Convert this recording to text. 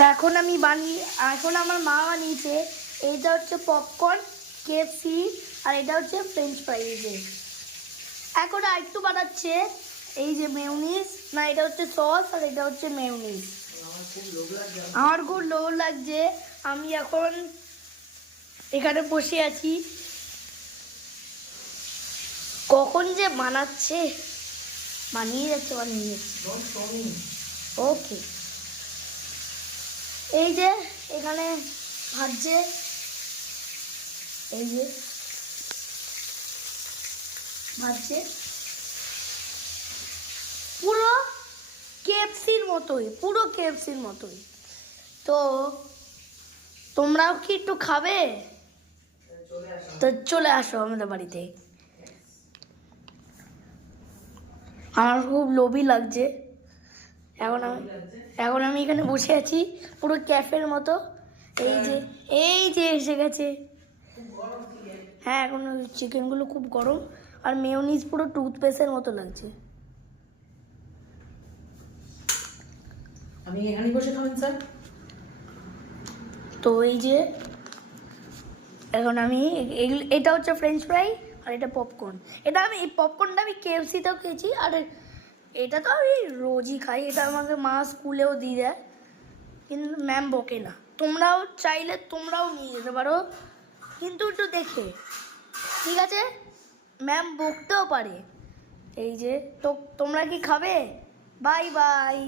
তো এখন আমার মা বানিয়েছে। এইটা হচ্ছে পপকর্ন, কেএফসি, আর এটা হচ্ছে ফ্রেঞ্চ ফ্রাই। এখন আরেকটু বানাচ্ছে, এই যে মেয়োনিজ, না এটা হচ্ছে সস আর এটা হচ্ছে মেয়োনিজ। আমার খুব লোভ লাগছে। আমি এখন এখানে বসে আছি, কখন যে বানিয়ে যাচ্ছে। ওকে, এই যে এখানে ভাজছে, এই যে ভাজছে পুরো কেএফসির মতোই। তো তোমরাও কি একটু খাবে? তো চলে আসো আমাদের বাড়িতে। আমার খুব লোভই লাগছে। এখন আমি এখানে বসে আছি পুরো ক্যাফের মতো। এই যে এসে গেছে। হ্যাঁ, এখন চিকেনগুলো খুব গরম, আর মেয়োনিজ পুরো টুথপেস্টের মতো লাগছে। আমি এখানেই বসে খাবেন স্যার? তো এই যে এখন এটা হচ্ছে ফ্রেঞ্চ ফ্রাই আর এটা পপকর্ন। এই পপকর্নটা আমি কেএফসিতেও খেয়েছি, আর এটা তো আমি রোজই খাই। এটা আমাকে মা স্কুলেও দিয়ে দেয়, কিন্তু ম্যাম বকে না। তোমরাও চাইলে তোমরাও নিয়ে যেতে পারো, কিন্তু একটু দেখে, ঠিক আছে? ম্যাম বকতেও পারে। এই যে, তো তোমরা কি খাবে? Bye bye.